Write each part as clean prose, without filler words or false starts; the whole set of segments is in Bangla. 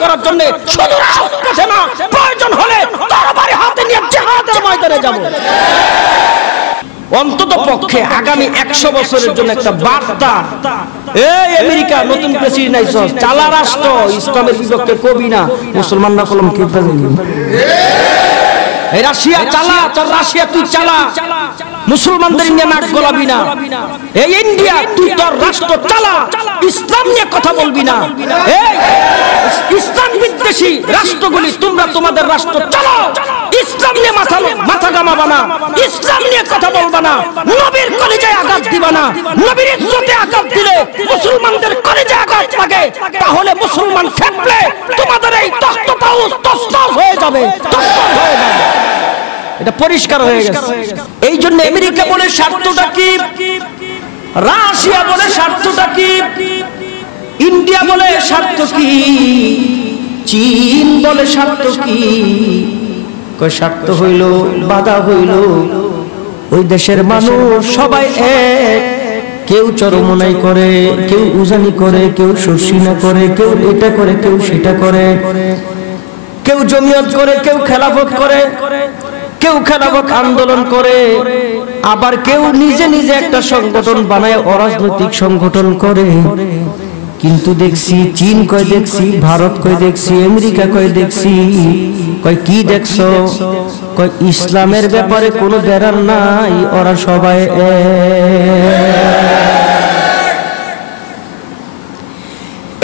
করার জন্য শুধু রাজপথে না, প্রয়োজন হলে তরবারি হাতে নিয়ে জিহাদের ময়দানে যাব। অন্তত পক্ষে আগামী 100 বছরের জন্য একটা বার্তা, এই আমেরিকা নতুন প্রেসিডেন্ট আইছো, চালা রাষ্ট্র, ইসলামের বিপক্ষে কবি না, মুসলমানরা কলম কি এই রাশিয়া চালা, রাশিয়া তুই চালা, মুসলমানদের নিয়ে নাক গলাবি না। এই ইন্ডিয়া তুই তোর রাষ্ট্র চালা, ইসলাম নিয়ে কথা বলবি না। এই ইসলাম বিদ্বেষী রাষ্ট্রগুলি তোমরা তোমাদের রাষ্ট্র চালাও, ইসলাম নিয়ে মাথা ঘামাবা না, ইসলাম নিয়ে কথা বলবা না, নবীর কলিজায় আঘাত দিবা না। নবীর ইজ্জতে আঘাত দিলে মুসলমানদের কলিজায় আঘাত লাগে, তাহলে মুসলমান খেপলে তোমাদের এই তখ্ত তাউস তসনস হয়ে যাবে, তসনস হয়ে যাবে। এটা পরিষ্কার হয়ে গেছে। এই জন্য আমেরিকা বলে স্বার্থটা কি, রাশিয়া বলে স্বার্থটা কি, ইন্ডিয়া বলে স্বার্থ কি, চীন বলে স্বার্থ কি? কয় স্বার্থ হইল, বাধা হইল ওই দেশের মানুষ সবাই এক, কেউ চরমনাই করে, কেউ উজানি করে, কেউ শর্ষিনা করে, কেউ এটা করে, কেউ সেটা করে, কেউ জমিয়ত করে, কেউ খেলাফত করে, কেউ খেলাফত আন্দোলন করে, আবার কেউ নিজে নিজে একটা সংগঠন বানায় অরাজনৈতিক সংগঠন করে। কিন্তু দেখছি চীন কয় দেখছি, ভারত কয় দেখছি, আমেরিকা কয় দেখছি, কয় কি দেখছো? কয় ইসলামের ব্যাপারে কোনো বেরার নাই, ওরা সবাই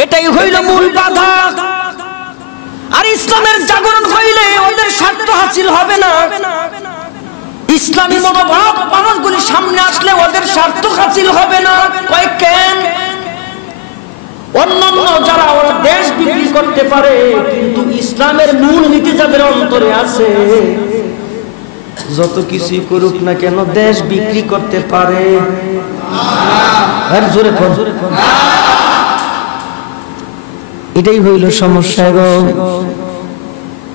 এটাই হইল মূল বাধা। আর ইসলামের জাগরণ হইলে ওদের স্বার্থ হাসিল হবে না। ইসলামী মনোভাব মানুষগুলি সামনে আসলে ওদের স্বার্থ হাসিল হবে না। কয় কেন? অন্যান্য যারা ওরা দেশ বিক্রি করতে পারে, কিন্তু ইসলামের মূল নীতি যাদের অন্তরে আছে, যত কিছু করুক না কেন দেশ বিক্রি করতে পারে। জোরে কর। এটাই হইল সমস্যা। এবং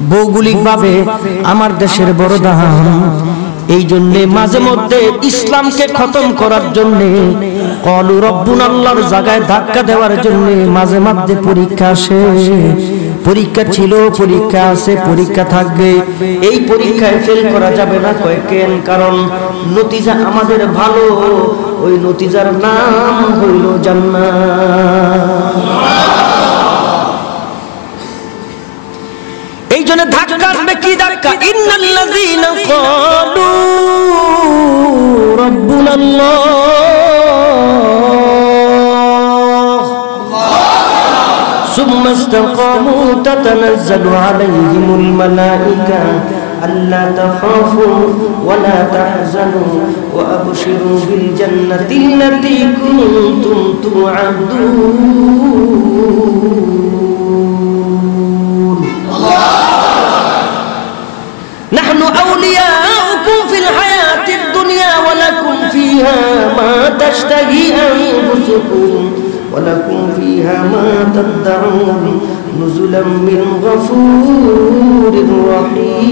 ভৌগোলিক ভাবে আমার দেশের বড় দাম, এই জন্য মাঝে মধ্যে ইসলামকে খতম করার জন্য কলু রব্বুনা আল্লাহর জায়গায় ধাক্কা দেওয়ার জন্য মাঝে মধ্যে পরীক্ষা আসে। পরীক্ষা ছিল, পরীক্ষা আছে, পরীক্ষা থাকবে। এই পরীক্ষায় ফেল করা যাবে না। কয় কেন? কারণ নতিজা আমাদের ভালো, ওই নতিজার নাম হইল জান্নাত। এই জন্য ধাক্কা আসবে। কি ধাক্কা? ইন্নাল্লাযীনা ক্বালু রাব্বুনাল্লাহ সুম্মা ইসতাকামু তাতানাজ্জালু আলাইহিমুল মালায়েকা আল্লা তাখাফু ওয়া লা তাহজানু ওয়া আবশিরু বিল জান্নাতিল্লাতী কুনতুম তুআদুন। نحن أولياؤكم في الحياة الدنيا ولكم فيها ما تشتهي أنفسكم ولكم فيها ما تدعون نزلا من غفور رحيم।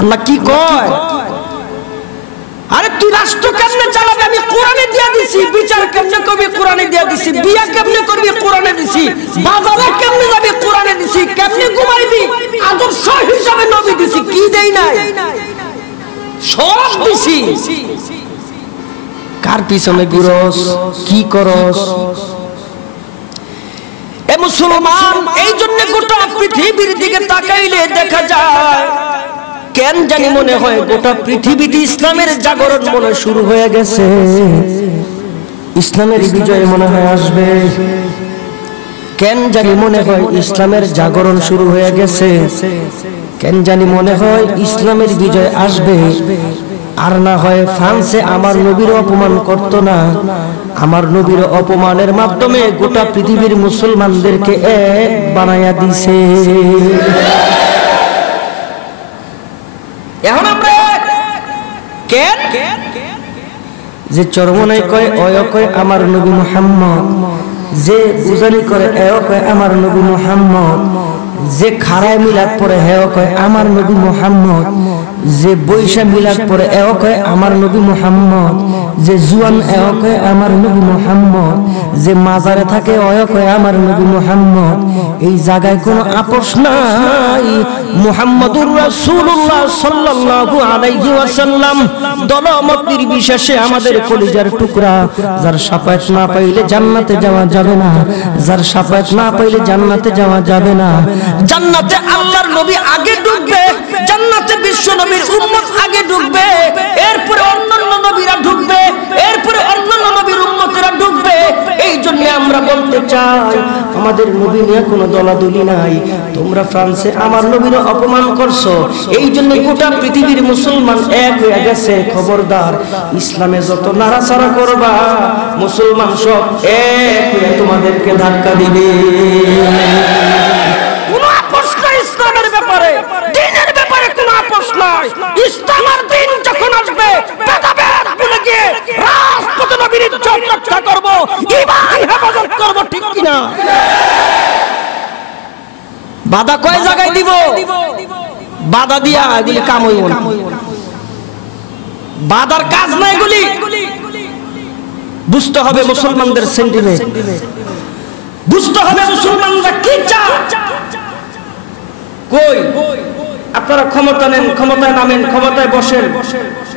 الله কি কয়? আরে তুই রাষ্ট্র কেমনে চালাবি? আমি কোরআনে দিয়া দিছি। বিচার কেমনে করবি? কোরআনে দিয়া দিছি। বিয়া কেমনে করবি? কোরআনে দিছি। বাজারে কেমনে যাবি? কোরআনে দিছি। কেমনে ঘুমাইবি? আদর্শ হিসাবে নবী দিছি। কি দেই নাই? সব দিছি। কার পিছনে ঘুরস? কি করস? এ মুসলমান, এই জন্য গোটা পৃথিবীর দিকে তাকাইলে দেখা যায়, কেন জানি মনে হয় গোটা পৃথিবীতে ইসলামের জাগরণ মনে শুরু হয়ে গেছে। ইসলামের বিজয় মনে হয় আসবে। কেন জানি মনে হয় ইসলামের জাগরণ শুরু হয়ে গেছে। কেন জানি মনে হয় ইসলামের বিজয় আসবে। আর না হয় ফ্রান্সে আমার নবীর অপমান করতো না, আমার নবীর অপমানের মাধ্যমে গোটা পৃথিবীর মুসলমানদেরকে এক বানায়া দিছে। এখন আমরা কেন যে চরমনাই কয় অয় কয় আমার নবী মুহাম্মদ, যে উজানি করে এও কয় আমার নবী মুহাম্মদ, যে খারায় মিলাদ পড়ে হেও কয় আমার নবী মুহাম্মদ, যে বৈশা মিলাদ পরে এও কয় আমার নবী মুহাম্মদ, যে জুয়ান এও কয় আমার নবী মুহাম্মদ, যে মাজারে থাকে এও কয় আমার নবী মুহাম্মদ। এই জায়গায় কোনো আপোষ নাই। মুহাম্মদুর রাসূলুল্লাহ সাল্লাল্লাহু আলাইহি ওয়াসাল্লাম দলমত নির্বিশেষে আমাদের কলিজার টুকরা। যার শাফায়াত না পাইলে জান্নাতে যাওয়া যাবে না, যার শাফায়াত না পাইলে জান্নাতে যাওয়া যাবে না। জান্নাতে আল্লাহর নবী আগে ঢুকবে, জান্নাতে বিশ্ব নবীর উম্মত আগে ঢুকবে, এরপরে অন্যান্য নবীরা ঢুকবে, এরপরে অন্যান্য নবীর উম্মতেরা ঢুকবে। এই জন্য আমরা বলতে চাই আমাদের নবী নিয়ে কোনো দলাদলি নাই। তোমরা ফ্রান্সে আমার নবীর অপমান করছো, এই জন্য গোটা পৃথিবীর মুসলমান এক হয়ে গেছে। খবরদার, ইসলামে যত নাড়াচাড়া করবা মুসলমান সব এক হয়ে তোমাদেরকে ধাক্কা দিবে। কোনো আপোষ নাই ইসলামের ব্যাপারে, দ্বীনের ব্যাপারে কোনো আপোষ নাই। ইসলামের দ্বীন যখন আসবে ভেদাভেদ ভুলে গিয়ে রাজপথে নবীর ইজ্জত রক্ষা করব, ঈমান হেফাজত করব, ঠিক কি না? বাধা কয় জায়গায় দিব? বাধা দিয়া এগুলি কাম হইব না, বাধার কাজ না এগুলি। বুঝতে হবে মুসলমানদের সেন্টিমেন্ট, বুঝতে হবে মুসলমানরা কি চায়। কই আপনারা ক্ষমতা নেন, ক্ষমতায় নামেন, ক্ষমতায় বসেন,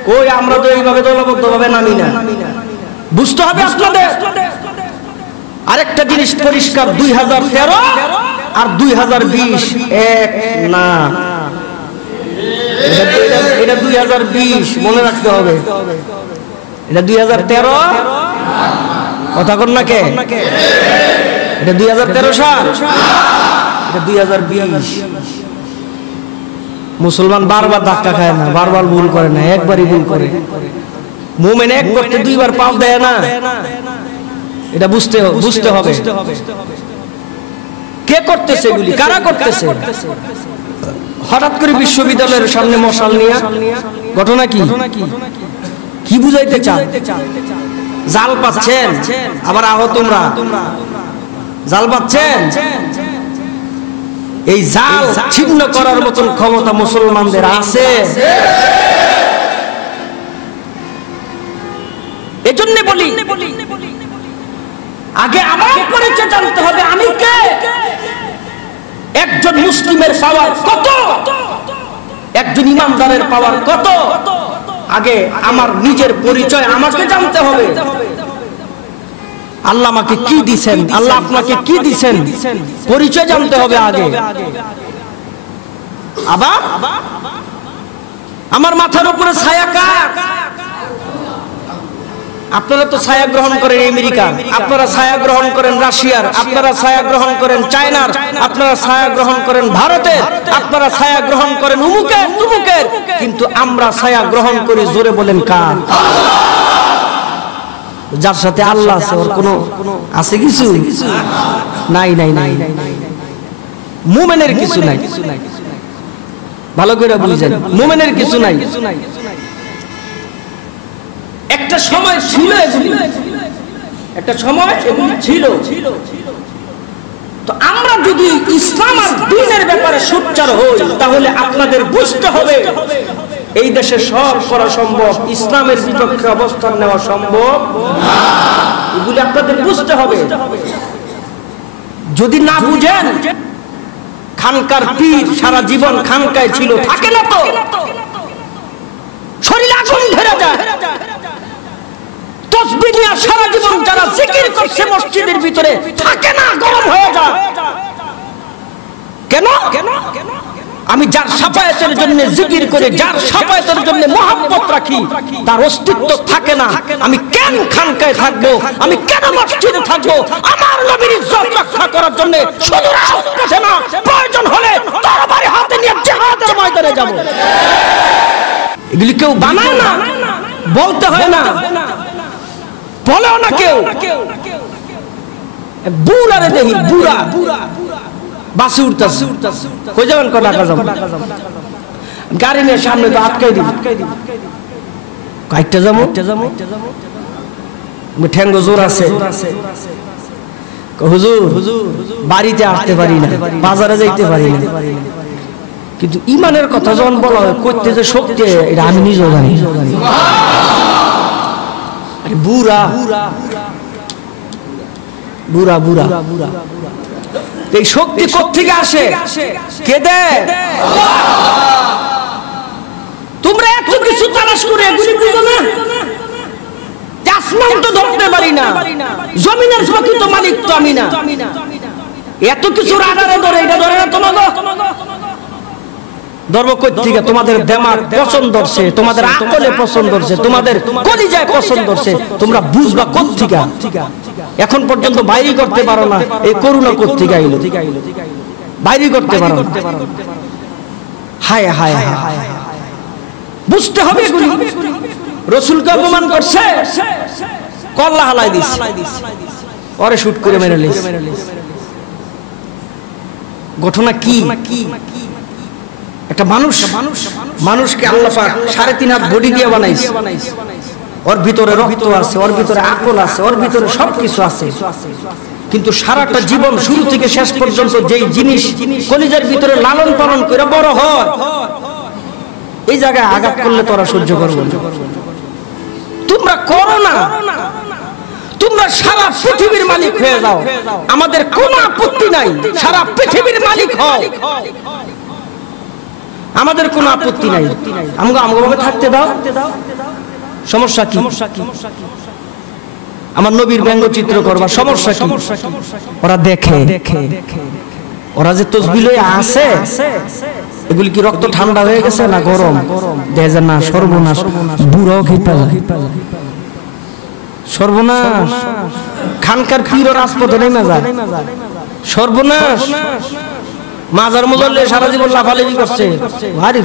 কই আমরা তো এইভাবে দলবদ্ধভাবে নামি না। বুঝতে হবে আপনাদের। আরেকটা জিনিস পরিষ্কার, 2013 আর 2020 এক না। এটা 2020 মনে রাখতে হবে। এটা 2013 কথা কর না কে? এটা 2013 সাল, এটা 2020। মুসলমান বারবার ধাক্কা খায় না, বারবার ভুল করে না, একবারই ভুল করে। মুমিন এক করতে দুইবার পাপ দেয় না, এটা বুঝতে হবে। কে করতেছে এগুলি, কারা করতেছে? হঠাৎ করে বিশ্ববিদ্যালয়ের সামনে মশাল নিয়ে ঘটনা কি? কি বুঝাইতে চান? জাল পাচ্ছেন, আবার আহো তোমরা জাল পাচ্ছেন। এই জাল ছিন্ন করার মতন ক্ষমতা মুসলমানদের আছে। এজন্য বলি আগে আমার পরিচয় জানতে হবে, আমি কে। একজন মুসলিমের পাওয়ার কত, একজন ইমানদারের পাওয়ার কত, আগে আমার নিজের পরিচয় আমাকে জানতে হবে। আল্লাহ আমাকে কি দিবেন, আল্লাহ আপনাকে কি দিবেন, পরিচয় জানতে হবে আগে। আবার আমার মাথার উপরে ছায়া কার? আপনারা তো ছায়া গ্রহণ করেন আমেরিকা, আপনারা ছায়া গ্রহণ করেন রাশিয়ার, আপনারা ছায়া গ্রহণ করেন চায়নার, আপনারা ছায়া গ্রহণ করেন ভারতের, আপনারা ছায়া গ্রহণ করেন উমুকের তুমুকের, কিন্তু আমরা ছায়া গ্রহণ করি জোরে বলেন কার? যার সাথে আল্লাহ আছে, ওর কোনো আছে কিছু নাই। নাই নাই মুমিনের কিছু নাই, ভালো করে বুঝেন, মুমিনের কিছু নাই। একটা সময় ছিল, একটা সময় ছিল। তো আমরা যদি ইসলাম আর দ্বীনের ব্যাপারে সোচ্চার হই, তাহলে আপনাদের বুঝতে হবে এই দেশে সব করা সম্ভব, ইসলামের বিপক্ষে অবস্থান নেওয়া সম্ভব না। এগুলি আপনাদের বুঝতে হবে। যদি না বুঝেন, খানকার পীর সারা জীবন খানকায় ছিল, থাকে না তো, শরীরে আগুন ধরে যায়। তাসবিহ নিয়ে সারা জীবন যারা জিকির করছে মসজিদের ভিতরে, থাকে না, গরম হয়ে যায়। কেন? আমি যার শাফায়াতের জন্য জিকির করে, যার শাফায়াতের জন্য মহব্বত রাখি, তার অস্তিত্ব থাকে না। আমি কেন খানকায় থাকবো, আমি কেন মসজিদে থাকবো? আমার নবীর ইজ্জত রক্ষা করার জন্য শুধু রাজপথে না, প্রয়োজন হলে তরবারি হাতে নিয়ে জিহাদের ময়দানে যাব। এগুলি কেউ বানায় না, বলতে হয় না, বলেও না কেউ। বুড়ারে দেখি, বুড়া বাসে উঠতেছে, কই যাবেন? ঢাকা যাবেন। গাড়ি নিয়ে সামনে তো আটকাই দিব, কাইটটা যাবো, ঠ্যাঙ্গো জোর আছে। হুজুর বাড়িতে আসতে পারি না, বাজারে যাইতে পারি না। কিন্তু ইমানের কথা যখন বলা হয় করতে যে শক্তি এটা আমি নিজেও জানি। বুড়া বুড়া বুড়া এই শক্তি কোত্থেকে আসে? কে দেয়? তোমরা এত কিছু তালাশ করে এগুলি বুঝো না? আসমান তো ধরতে পারি না, জমিনের প্রকৃত মালিক তো আমি না। এত কিছু রাডারে ধরে, এটা ধরে না তোমাকে ধরবো কোত্থেকে? তোমাদের দেমাগ পছন্দ হচ্ছে, তোমাদের আকলে পছন্দ হচ্ছে, তোমাদের কলিজায় পছন্দ হচ্ছে, তোমরা বুঝবা কোত্থেকে? এখন পর্যন্ত বাইরে করতে পারো না, এই করুণা কোত্থেকে আইলো? বাইরে করতে পারো না। হায় হায় হায়, বুঝতে হবে এগুলি। রাসূলকে অপমান করছে, কল্লা হালাই দিস, ওরে শুট করে মেরে লিস। ঘটনা কি? একটা মানুষকে আল্লাহ পাক 3.5 হাত বডি দিয়ে বানাইছে। ওর ভিতরে রক্ত আছে, ওর ভিতরে আকল আছে, ওর ভিতরে সবকিছু আছে। কিন্তু সারাটা জীবন শুরু থেকে শেষ পর্যন্ত যেই জিনিস কলিজার ভিতরে লালন পালন করে বড় হয়, এই জায়গায় আঘাত করলে তোরা সহ্য করবে না। তোমরা করো না, তোমরা সারা পৃথিবীর মালিক হয়ে যাও, আমাদের কোনো আপত্তি নাই। সারা পৃথিবীর মালিক হও, আমাদের কোনো আপত্তি নাই। আমগো থাকতে দাও, সমস্যা কি? আমার নবীর ব্যঙ্গচিত্র করবা, সমস্যা কি? ওরা দেখে, ওরা যে তসবিহ লয়ে আছে, এগুলি কি রক্ত ঠান্ডা হয়ে গেছে না গরম? দেখে না, সর্বনাশ। বুড়াও খেতে যায়, সর্বনাশ। খানকার পীর রাজপথে নেমে যায়, সর্বনাশ। মাজার মুজাল্লে সারা জীবন লাফালাফি করছে, ভারী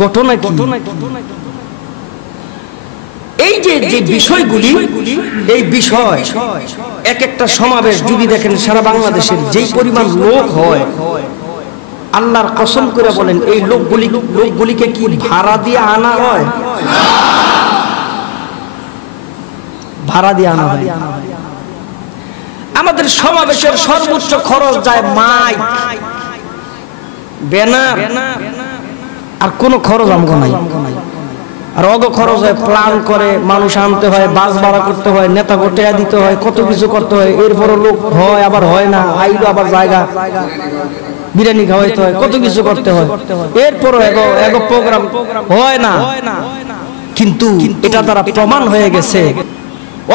ঘটনা কি? এই যে বিষয়গুলি, এই বিষয় এক একটা সমাবেশ যদি দেখেন সারা বাংলাদেশের যেই পরিমাণ লোক হয়, আল্লাহর কসম করে বলেন এই লোকগুলিকে কি ভাড়া দিয়ে আনা হয়? ভাড়া দিয়ে আনা হয়। আমাদের সমাবেশের সর্বোচ্চ খরচ যায় মাইক, ব্যানার, আর কোনো খরচ আমগো নাই। আর অগ খরচ হয়, প্ল্যান করে মানুষ আনতে হয়, বাস ভাড়া করতে হয়, নেতা গোটায়া দিতে হয়, কত কিছু করতে হয়। এরপরও লোক হয়, আবার হয় না, আইলো আবার জায়গা, বিরিয়ানি খাওয়াইতে হয়, কত কিছু করতে হয়। এরপরও এগো প্রোগ্রাম হয় না। কিন্তু এটা দ্বারা প্রমাণ হয়ে গেছে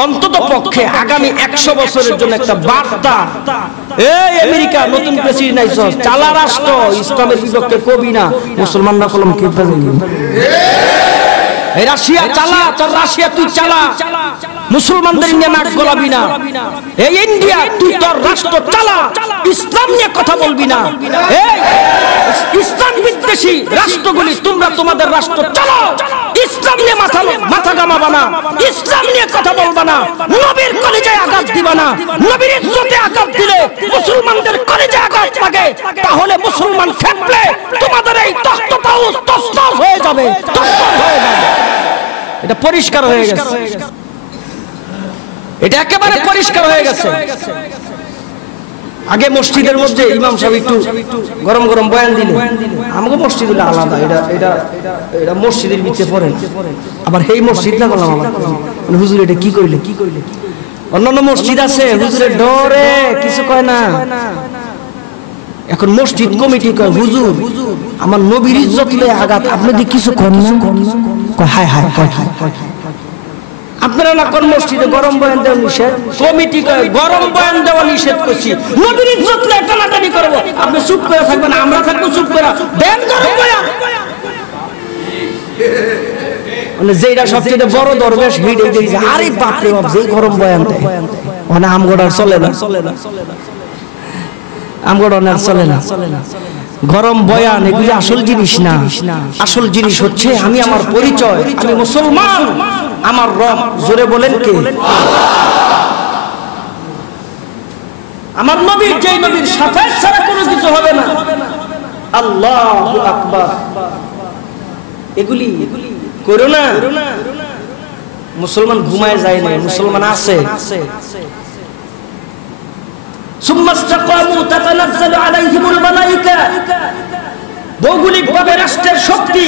অন্তত পক্ষে আগামী 100 বছরের জন্য একটা বার্তা। এই আমেরিকা নতুন প্রেসিডেন্ট আইছো, চালা রাষ্ট্র, ইসলামের বিপক্ষে কবি না, মুসলমানরা কলম কি এই রাশিয়া চালা, তোর রাশিয়া তুই চালা, মুসলমানদের নিয়ে নাক গলাবি না। এই ইন্ডিয়া তুই তোর রাষ্ট্র চালা, ইসলাম নিয়ে কথা বলবি না। এই ইসলাম বিদ্বেষী রাষ্ট্রগুলি তোমরা তোমাদের রাষ্ট্র চালাও, ইসলাম নিয়ে মাথা ঘামাবা না, ইসলাম নিয়ে কথা বলবা না, নবীর কলিজায় আঘাত দিবা না। নবীর ইজ্জতে আঘাত দিলে মুসলমানদের কলিজায় আঘাত লাগে, তাহলে মুসলমান ফেটলে তোমাদের এই তখ্ত তাউস তসনস হয়ে যাবে, তসনস হয়ে যাবে। এটা পরিষ্কার হয়ে গেছে, এটা একেবারে পরিষ্কার হয়ে গেছে। আগে মসজিদের মধ্যে ইমাম সাহেব একটু গরম গরম বয়ান দিলে, আমাকে মসজিদ হলো আলাদা, এটা মসজিদের ভিতরে পড়ে, আবার এই মসজিদ না বললাম আমার হুজুর এটা কি কইলে। অন্যান্য মসজিদ আছে হুজুরের ডরে কিছু কয় না। এখন মসজিদ কমিটি কয় হুজুর আমার নবীর ইজ্জত লয়ে আঘাত, আপনি দি কিছু করেন না? কয় হায় হায়, কয় আপনারা না কোন মসজিদে গরম বয়ান দেওয়া নিষেধ? কমিটি কয় গরম বয়ান দেওয়া নিষেধ করছি, নবীর ইজ্জত লয়ে টানাটানি করব, আপনি চুপ করে থাকবেন, আমরা থাকবো চুপ করে, দেন গরম বয়ান। মানে যেটা সবচেয়ে বড় দরবেশ হিট হয়ে গেছে, আরে বাপ রে বাপ, যেই গরম বয়ান দেয় মানে আমগোড়ার চলে না, আমগোড়ার চলে না। গরম বয়ান এগুলি আসল জিনিস না। আসল জিনিস হচ্ছে আমি আমার পরিচয়, আমি মুসলমান, আমার রব। জোরে বলেন কে? আমার নবী, যে নবীর শাফাত ছাড়া কোনো কিছু হবে না। আল্লাহু আকবার। এগুলি করো না। মুসলমান ঘুমায় যায় না, মুসলমান আছে। সুম্মাস্তাকামু তাতানাজ্জালু আলাইহিমুল মালায়েকা। ভৌগোলিকভাবে রাষ্ট্রের শক্তি,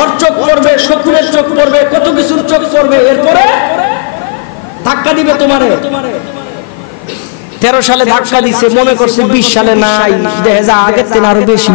ওর চোখ পড়বে, শকুনের চোখ পড়বে, কত কিছুর চোখ পড়বে, এরপরে ধাক্কা দিবে তোমারে। 13 সালে ধাক্কা দিছে, মনে করছে 20 সালে নাই, দেখা যায় আগের থেকে আরো বেশি।